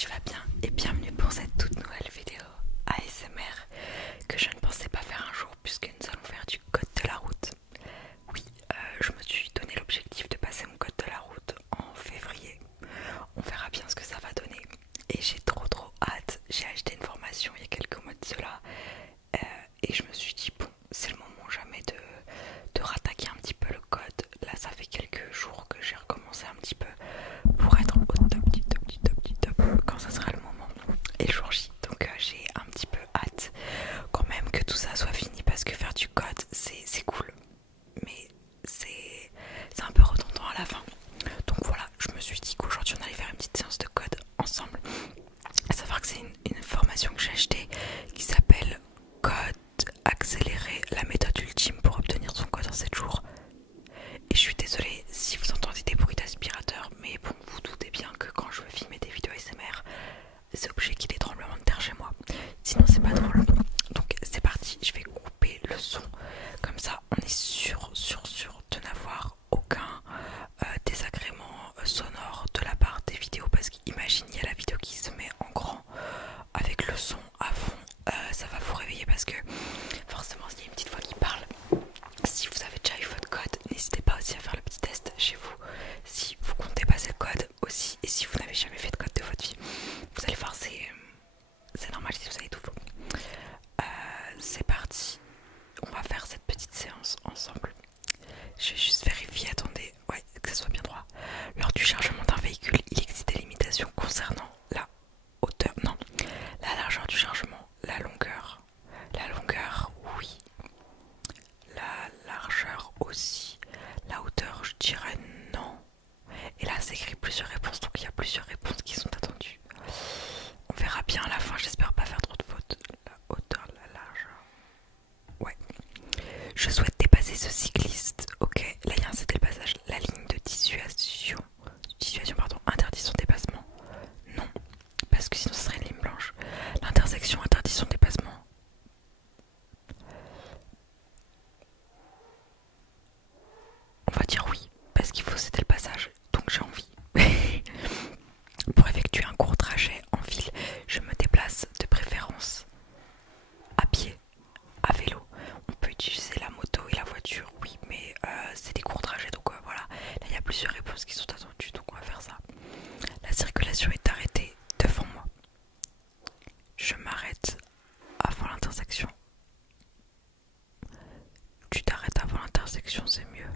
tu vas bien et bienvenue pour cette toute nouvelle vidéo ASMR que je ne pensais pas faire un jour puisque nous allons faire du code de la route. Oui, je me suis donné l'objectif de passer mon code de la route en février. On verra bien ce que ça va donner et j'ai trop hâte. J'ai acheté une formation il y a quelques mois de cela et je me suis dit bon, c'est le moment jamais de rattaquer un petit peu le code. Là ça fait quelques jours que j'ai recommencé un petit peu pour être au top quand ça sera le moment et le jour J. Donc j'ai un petit peu hâte quand même que tout ça soit fini parce que faire du code c'est cool mais c'est un peu redondant à la fin. Donc voilà, je me suis dit qu'aujourd'hui on allait faire une petite séance de code ensemble. À savoir que c'est une formation que j'ai achetée qui s'appelle Code accéléré, la méthode ultime pour obtenir son code en 7 jours. Et je suis désolée si vous entendez des bruits d'aspirateur, mais bon, vous doutez bien que quand je veux filmer des vidéos ASMR, c'est obligé qu'il y ait des tremblements de terre chez moi. Sinon c'est pas drôle. Donc c'est parti, je vais couper le son. Comme ça on est sûr de n'avoir aucun désagrément sonore de la part des vidéos. Parce qu'imagine, il y a la vidéo qui se met en grand avec le son à fond. Ça va vous réveiller parce que forcément s'il y a une petite voix qui parle. Si vous avez déjà eu votre code, n'hésitez pas aussi à faire le petit test chez vous. Si vous comptez passer le code aussi, et si vous n'avez jamais fait de code de votre vie, vous allez voir, c'est normal si vous avez tout faux. C'est parti, on va faire cette petite séance ensemble. Je vais juste vérifier, attendez, ouais, que ça soit bien droit. Lors du chargement d'un véhicule, il existe des limitations concernant la hauteur, non, la largeur du chargement, la longueur, oui. La largeur aussi. La hauteur, je dirais non. Et là, c'est écrit plusieurs réponses, donc il y a plusieurs réponses qui sont attendues. On verra bien à la fin, j'espère pas faire trop de fautes. La hauteur, la largeur. Ouais. Je souhaite dépasser ce cycliste. Ok, là il y a un c'était le passage. La ligne de dissuasion. Pardon, interdit son dépassement. Non, parce que sinon ce serait une ligne blanche. L'intersection interdit son dépassement. On va dire oui, parce qu'il faut céder le passage, donc j'ai envie. Pour effectuer un court trajet en ville, je me déplace de préférence à pied, à vélo. On peut utiliser la moto et la voiture, oui, mais c'est des courts trajets, donc voilà. Là, il y a plusieurs réponses qui sont attendues, donc on va faire ça. La circulation est arrêtée devant moi. Je m'arrête avant l'intersection. Tu t'arrêtes avant l'intersection, c'est mieux.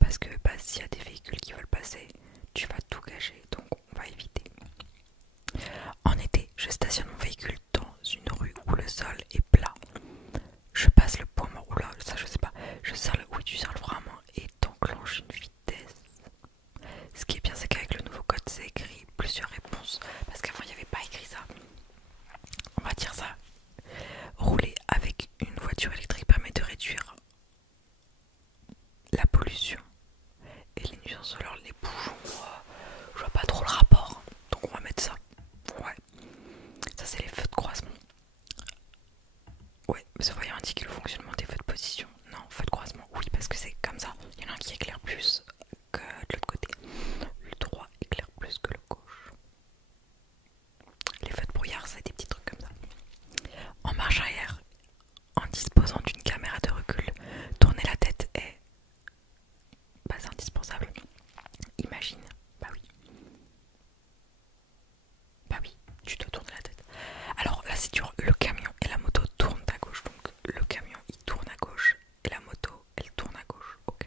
Parce que s'il y a des véhicules qui veulent passer, tu vas tout gâcher, donc on va éviter. En été, je stationne mon véhicule dans une rue où le sol est plat. Je passe le poids mort, oula, ça je sais pas. Je serre le, oui, tu serres le frein à main et t'enclenches une vitesse. Ce qui est bien, c'est qu'avec le nouveau code, c'est écrit plusieurs réponses. Parce qu'avant, il n'y avait pas écrit ça. On va dire ça. Rouler avec une voiture électrique permet de réduire la pollution et les nuisances sonores, les bouchons. Je vois pas trop le rapport, donc on va mettre ça. Ouais, ça c'est les feux de croisement. Ouais, ce voyant indique le fonctionnement des feux de position. Non, feux de croisement, oui, parce que c'est comme ça. Il y en a un qui éclaire plus que de l'autre côté. Le droit éclaire plus que le gauche. Les feux de brouillard, c'est des petits trucs comme ça. En marche arrière, en disposant d'une caméra de recul, tourner la tête est pas indispensable. Imagine, bah oui. Bah oui, tu dois tourner la tête. Alors là c'est dur, le camion et la moto tournent à gauche. Donc le camion il tourne à gauche et la moto elle tourne à gauche. Ok.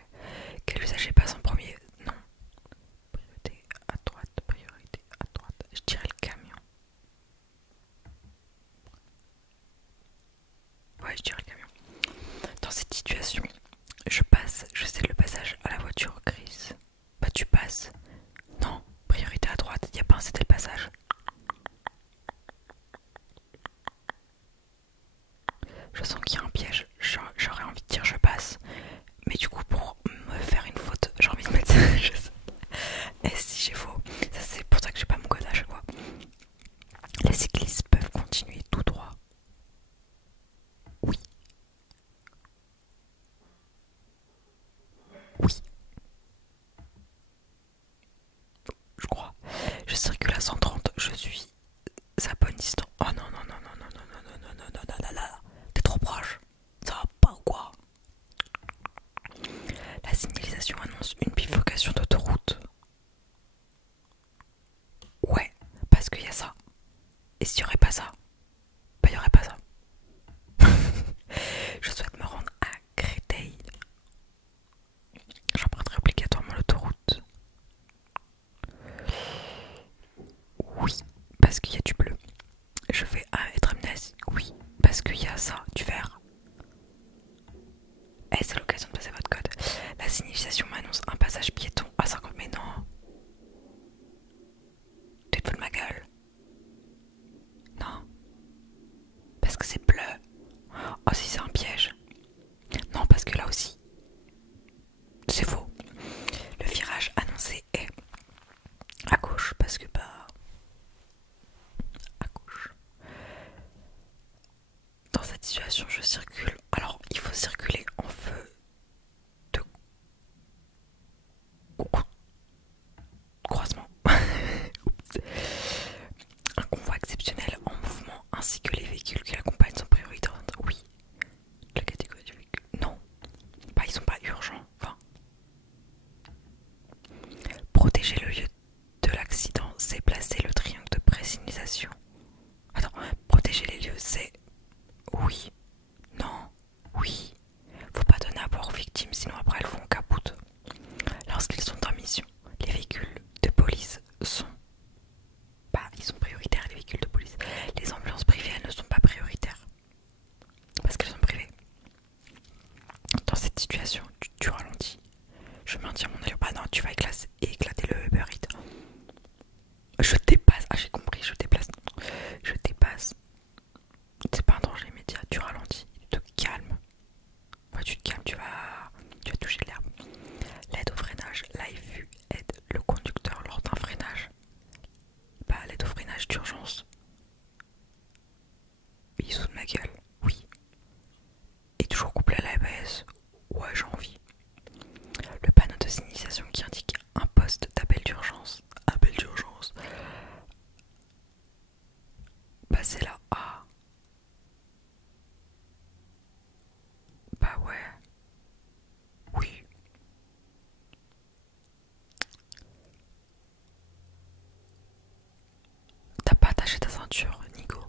Quel usager passe en premier? Non. Priorité à droite, priorité à droite. Je dirais le camion. Ouais, je dirais le camion. Dans cette situation, je cède le passage à la voiture grise. Bah tu passes. Non, priorité à droite, il n'y a pas un céder le passage. Je sens qu'il y a un piège, j'aurais envie de dire je passe. Mais du coup pour me faire une faute, j'ai envie de mettre ça. Et si j'ai faux, ça c'est pour ça que j'ai pas mon code à chaque fois. Les cyclistes peuvent continuer tout droit. Oui. Oui. Je crois. Je circule à 130, je suis à bonne distance. Oh non, non, non, non, non, non, non, non, non, non, non, non, non, t'es trop proche. Ça va pas ou quoi? La signalisation annonce une bifurcation d'autoroute. Ouais, parce qu'il y a ça. Et s'il n'y aurait pas ça, bah il n'y aurait pas ça. Je souhaite me rendre à Créteil. J'emprunterai obligatoirement l'autoroute. Oui, parce qu'il y a du bleu. Je vais être amenée à... Oui, parce qu'il y a ça, du vert. Eh, c'est l'occasion de passer votre code. La signalisation m'annonce un passage piéton à 50. Mais non. Tu te fous de ma gueule? Non. Parce que c'est bleu. Oh, si c'est un piège. Non, parce que là aussi. C'est faux. Le virage annoncé est à gauche, parce que bah... à gauche. Dans cette situation, je circule. Alors, il faut circuler en feu de croisement. Un convoi exceptionnel en mouvement ainsi que les véhicules qui l'accompagnent sont prioritaires. Oui. La catégorie du véhicule. Non. Bah, ils sont pas urgents. Enfin. Protéger le lieu de l'accident, c'est placer le triangle de présignalisation. Attends, protéger les lieux, c'est... Oui. Non. Oui. Faut pas donner à boire aux victimes, sinon après elles font capoute. Lorsqu'ils sont en mission, les véhicules de police sont... Bah, ils sont prioritaires, les véhicules de police. Les ambulances privées, elles ne sont pas prioritaires. Parce qu'elles sont privées. Dans cette situation, tu ralentis. Je maintiens mon allure. Bah non, tu vas éclater le Uber Eats. Je dépasse. Ah, j'ai compris, je déplace. Je dépasse. C'est pas un danger immédiat. Tu ralentis. Tu te calmes. Ouais, tu te calmes, tu vas toucher l'herbe. L'aide au freinage. L'AFU aide le conducteur lors d'un freinage. Bah, l'aide au freinage d'urgence. Il se fout de ma gueule. Oui. Et toujours couplé à l'ABS. Ouais, j'ai envie. Le panneau de signalisation qui indique un poste d'appel d'urgence. Appel d'urgence. Bah, c'est la A. Bah, ouais. Oui. T'as pas attaché ta ceinture, Nico.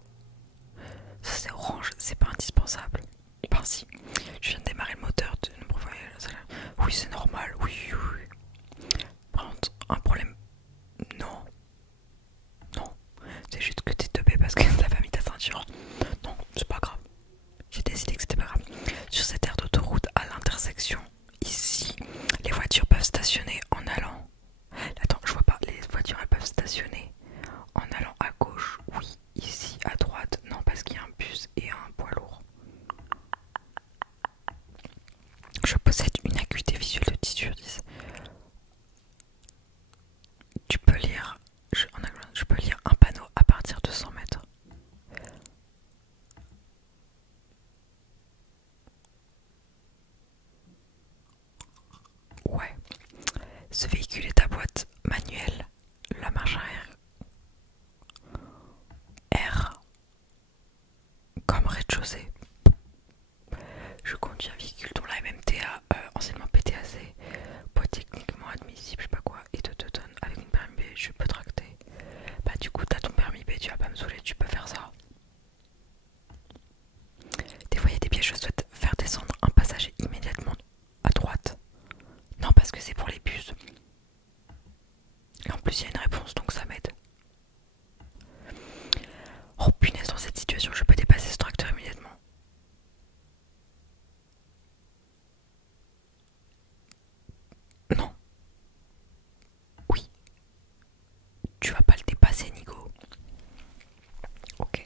Ça, c'est orange, c'est pas indispensable. Enfin, si. Je viens de démarrer le moteur de... Oui, c'est normal, oui, oui. Par contre, un problème... Non. Non. C'est juste que t'es teubé parce que t'as pas mis ta ceinture. Non, c'est pas grave. J'ai décidé que c'était pas grave. Sur cette aire d'autoroute, à l'intersection, ici, les voitures peuvent stationner en allant... Attends, je vois pas. Les voitures, elles peuvent stationner en allant à gauche. Oui, ici, à droite. Non, parce qu'il y a un bus et un poids lourd. Je possède une acuité visuelle de 10 sur 10. Tu peux lire... Je peux lire un panneau à partir de 100 mètres. Ouais. Ce véhicule est à boîte manuelle. La marche arrière R comme rez-de-chaussée. Je conduis un véhicule dont la MMTA, anciennement PTAC, poids techniquement admissible, je sais pas quoi, et te donne avec une permis B, je peux tracter. Bah du coup t'as ton permis B, tu vas pas me saouler, tu peux faire ça. Des fois il y a des pièges, je souhaite faire descendre un passager immédiatement à droite. Non, parce que c'est pour les bus. Et en plus il y a une réponse, donc ça m'aide. Oh punaise, dans cette situation je peux dépasser ce tracteur immédiatement. Non. Oui. Tu vas pas le dépasser, Nico. Ok.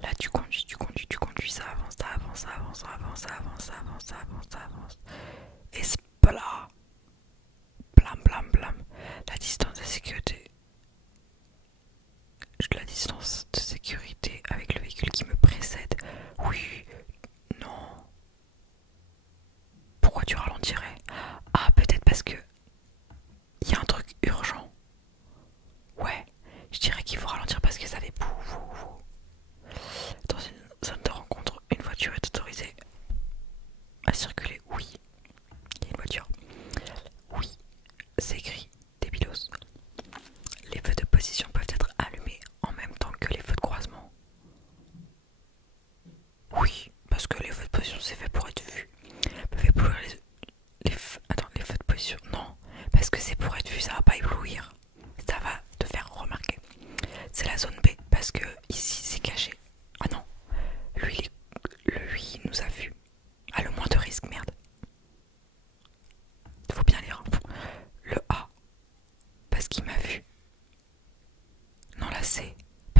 Là tu conduis, ça avance, ça avance, ça avance, ça avance, ça avance, ça avance, ça avance, ça avance. Et spla. Blam blam blam. La distance de sécurité. La distance de sécurité avec le véhicule qui me précède. Oui. Non. Pourquoi tu ralentirais? Ah, peut-être parce que il y a un truc urgent. Ouais.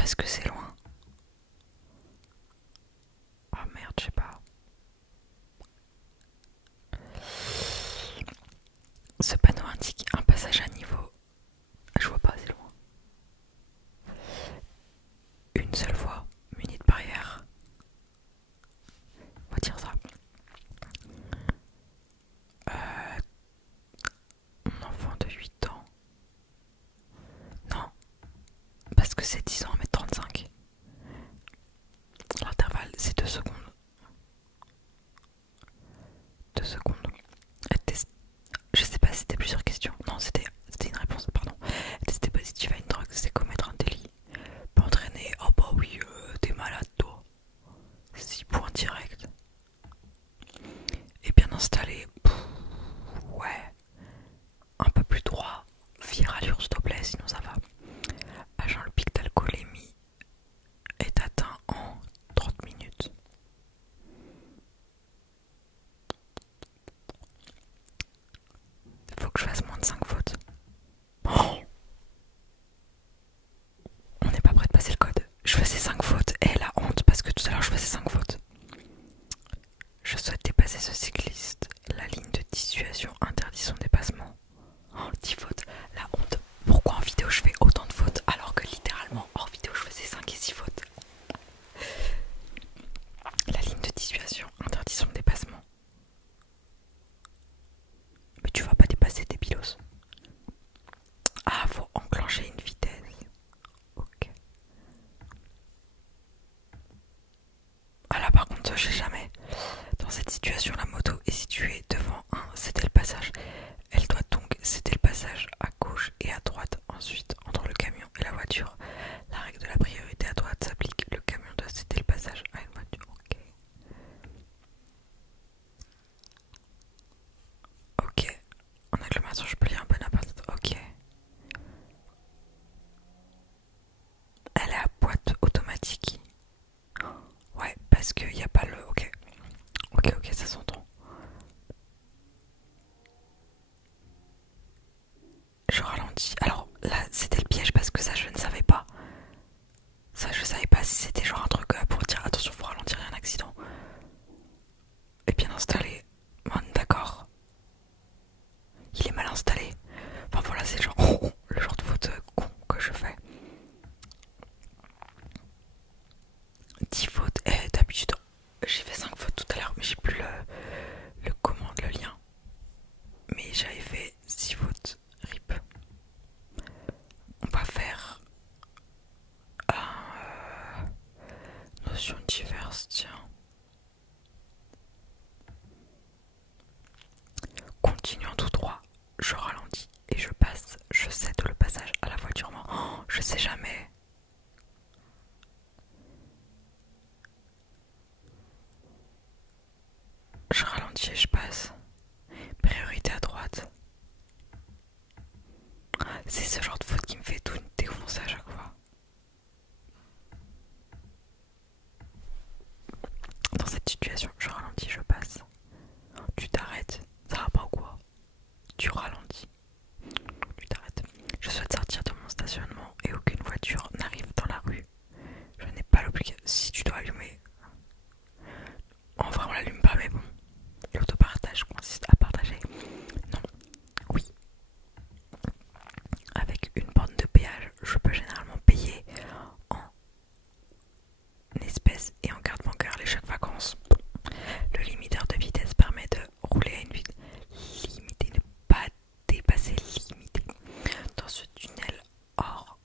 parce que c'est loin. Oh merde, je sais pas. Ce panneau indique un passage à niveau. Je vois pas, c'est loin. Une seule voie, munie de barrière. On va dire ça. Mon enfant de 8 ans. Non, parce que c'est 10 ans, mais 35. L'intervalle, c'est 2 secondes. 2 secondes. Je sais pas si c'était plusieurs questions. Non, c'était une réponse, pardon. Tester positif à une drogue, c'est commettre un délit. Pas entraîner. Oh bah oui, t'es malade toi. 6 points directs. Et bien installé. Ouais. Un peu plus droit. Vire allure s'il te plaît, sinon ça va. Agent, le pic d'alcoolémie est atteint en 30 minutes. Faut que je fasse moins de 5 fautes. Oh, on n'est pas prêt de passer le code. Je faisais 5 fautes et la honte parce que tout à l'heure je faisais 5 fautes. Je souhaite dépasser ce cycliste. La ligne de dissuasion interdit son dépassement. Oh, 10 fautes. La honte. Pourquoi en vidéo je fais autant de fautes alors que littéralement hors vidéo je faisais 5 et 6 fautes. La ligne de dissuasion interdit son dépassement. Mais tu vas pas dépasser tes pilos. Ah, faut enclencher une vitesse. Ok. Ah là par contre je sais jamais. Dans cette situation la moto est située devant un c'était le passage. Elle doit donc céder le passage à gauche et à droite. Ensuite entre le camion et la voiture. La règle de la priorité à droite s'applique. Le camion doit céder le passage à une voiture. Ok. Ok. En agglomération je peux lire un peu n'importe. Ok. Elle est à boîte automatique. Ouais, parce qu'il n'y a pas le... Ok. Ok, ok, ça s'entend. Je ralentis. Alors là, c'était le piège parce que ça, je ne savais pas. Ça, je savais pas si c'était genre un truc pour dire attention, faut ralentir, il y a un accident. Et bien installé. Bon, d'accord. Il est mal installé. Enfin voilà, c'est genre le genre de faute con que je fais. 10 fautes. Et d'habitude, j'ai fait 5 fautes tout à l'heure, mais j'ai plus le commande, le lien. Mais j'avais fait 6 fautes. RIP. On va faire notion diverse, tiens. Continuant tout droit, je ralentis et je passe. Je cède le passage à la voiture. Oh, je sais jamais. Je ralentis et je passe. Priorité à droite. C'est ce genre de faute qui me fait tout défoncer à chaque fois. Dans cette situation, je ralentis, je passe. Tu t'arrêtes, ça va pas ou quoi? Tu ralentis. Tu t'arrêtes. Je souhaite sortir de mon stationnement et aucune voiture n'arrive dans la rue. Je n'ai pas l'obligation. Si tu dois allumer. En vrai, on l'allume pas, mais bon. L'autopartage consiste à partager. Non. Oui. Avec une borne de péage, je peux généralement payer en espèces et en carte bancaire les chèques vacances. Le limiteur de vitesse permet de rouler à une vitesse limitée, ne pas dépasser limité. Dans ce tunnel hors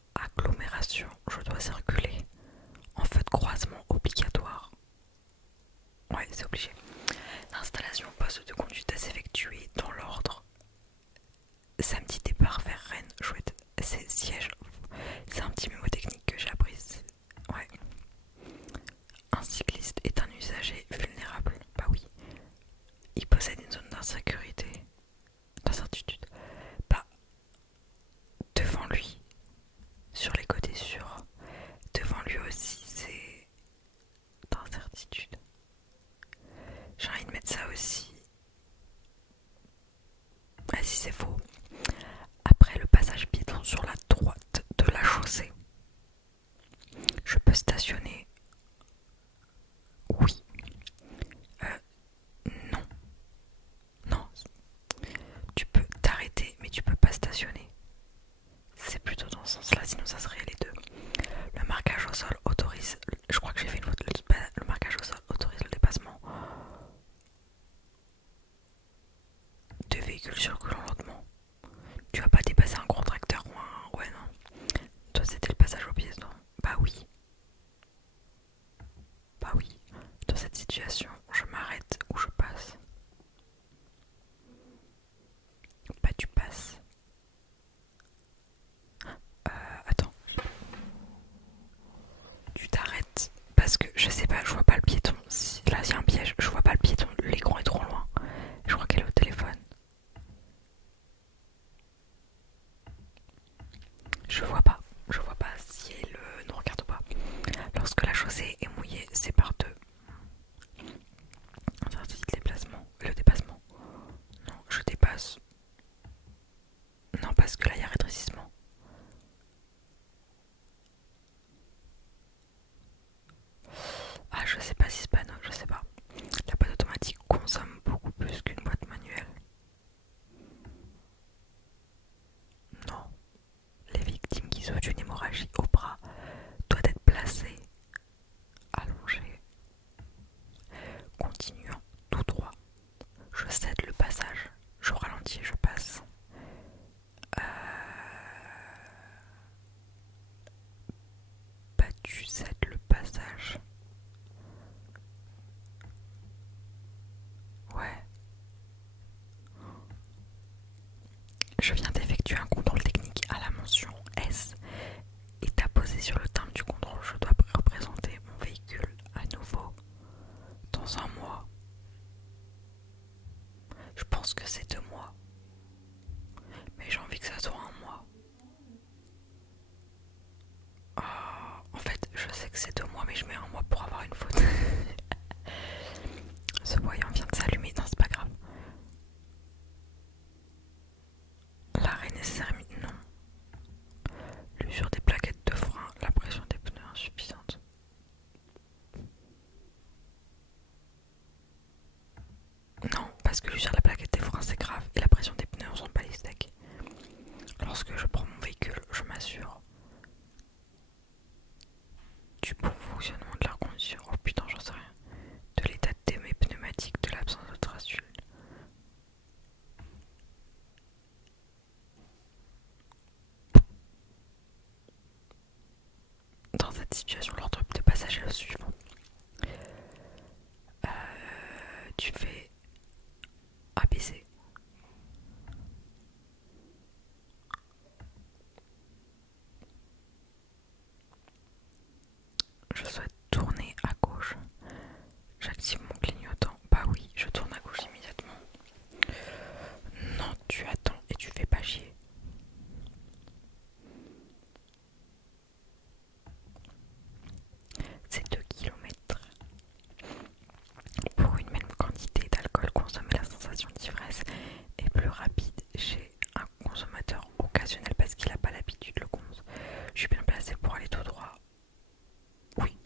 Je vois pas si elle nous regarde ou pas. Lorsque la chaussée est mouillée, c'est par deux. Interdit le déplacement. Le dépassement. Non, je dépasse. Non, parce que là il y a rétrécissement. Ah, je sais pas si c'est pas non, je sais pas. La boîte automatique consomme beaucoup plus qu'une boîte manuelle. Non. Les victimes qui souffrent d'une hémorragie au bras doivent être placées allongées, continuant tout droit. Je cède le passage. Je ralentis et je passe. Bah, tu cèdes le passage. Ouais. Je viens d'effectuer un contrôle technique à la mention S et apposé sur le timbre du contrôle. Je dois représenter mon véhicule à nouveau dans un mois. Je pense que c'est 2 mois. Mais j'ai envie que ça soit un mois. En fait, je sais que c'est 2 mois, mais je mets un mois pour avoir une faute. Ce voyant vient de s'allumer. Non, c'est pas grave. L'arrêt nécessaire, non. L'usure des plaquettes de frein, la pression des pneus insuffisante. Non, parce que l'usure de la plaquette des freins c'est grave et la pression des pneus on s'en bat les steaks. Lorsque je prends mon véhicule, je m'assure du bon fonctionnement de leur condition. Oh putain, j'en sais rien. De l'état de mes pneumatiques, de l'absence de traces d'huile. Dans cette situation, l'ordre de passage est le suivant. Tu fais ABC. Je souhaite tourner à gauche. J'active mon clignotant. Bah oui, je tourne à gauche immédiatement. Non, tu attends et tu fais pas chier. C'est 2 kilomètres. Pour une même quantité d'alcool consommé, la sensation d'ivresse est plus rapide chez un consommateur occasionnel parce qu'il n'a pas l'habitude, le compte. Je suis bien placé pour aller tout droit. Oui.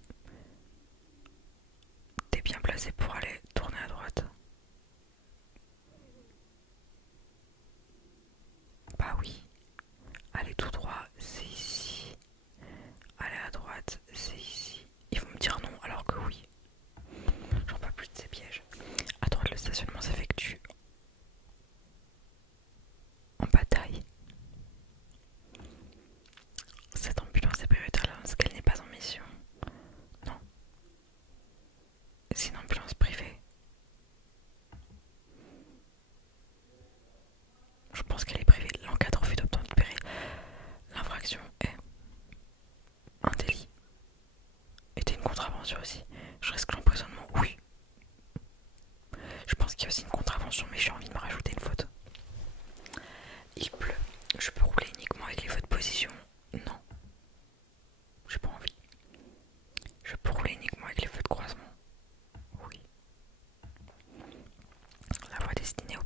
T'es bien placé pour aller tourner à droite. Bah oui. Aller tout droit, c'est ici. Aller à droite, c'est ici. Ils vont me dire non alors que oui. J'en peux plus de ces pièges. À droite, le stationnement s'effectue en bataille. Cette ambulance est prioritaire parce qu'elle n'est pas en mission. Non. C'est une ambulance privée. Je pense qu'elle est privée. L'encadre refuse d'obtempérer. L'infraction est un délit. Était une contravention aussi. Je risque l'emprisonnement. Oui. Je pense qu'il y a aussi une contravention, mais j'ai envie de me rajouter une faute. Il pleut. Je peux rouler uniquement avec les feux de position. Non. J'ai pas envie. Je peux rouler uniquement avec les feux de croisement. Oui. La voie destinée aux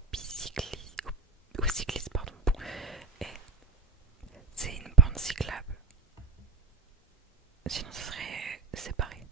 cyclistes, pardon. Et c'est une bande cyclable. Sinon, ça serait séparé.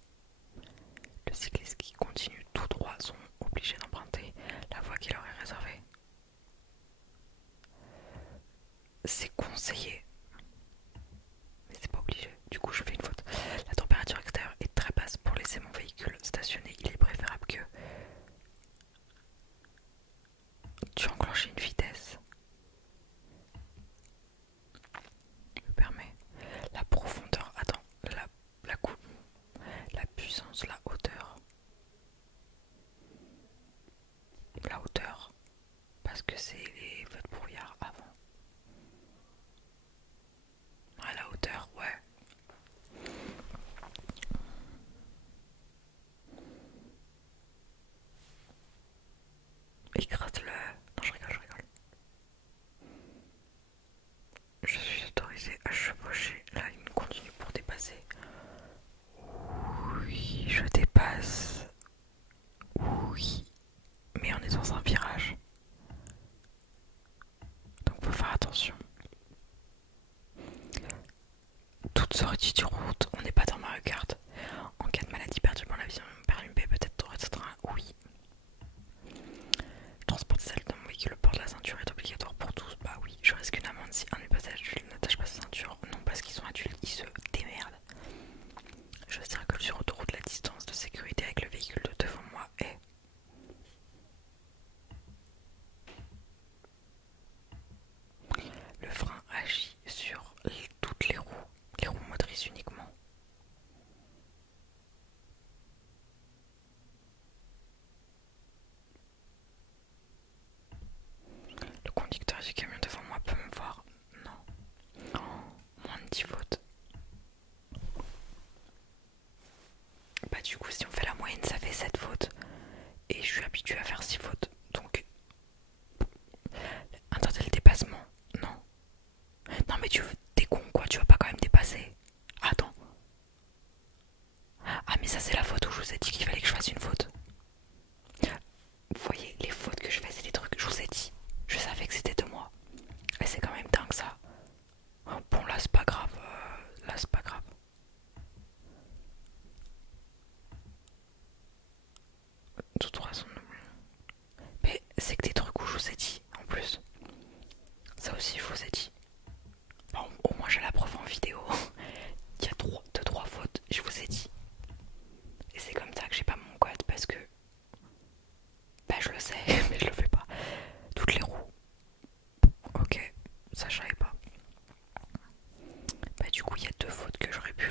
Sortie de route, on n'est pas dans Mario Kart. En cas de maladie perdue pour la vision, permis B peut-être restreint, oui. Transport des ailes dans mon véhicule, le port de la ceinture est obligatoire pour tous. Bah oui, je risque une amende si un des passagers adultes n'attache pas sa ceinture. Non, parce qu'ils sont adultes, ils se démerdent. Je circule sur autoroute, la distance de sécurité avec le véhicule de devant moi est... Le frein agit sur toutes les roues motrices uniquement. Le conducteur du camion devant moi peut me voir. Non. Oh, moins de 10 fautes. Bah du coup si on fait la moyenne ça fait 7 fautes. Et je suis habituée à faire 6 fautes. Donc... Interdit le dépassement. Non. Non mais t'es con quoi, tu vas pas quand même dépasser. Attends. Ah mais ça c'est la faute où je vous ai dit qu'il fallait que je fasse une faute. Vous voyez les fautes que je fais c'est des trucs, je vous ai dit. Je savais que c'était de moi. Et c'est quand même dingue ça. Bon là c'est pas grave. Là c'est pas grave. De toute façon. Mais c'est que des trucs où je vous ai dit en plus. Ça aussi je vous ai dit. Bon au moins j'ai la preuve en vidéo. Il y a 2-3 fautes, je vous ai dit. Et c'est comme ça que j'ai pas mon code parce que bah je le sais mais je le fais pas. Toutes les roues. Ok, ça je savais pas. Bah du coup il y a 2 fautes que j'aurais pu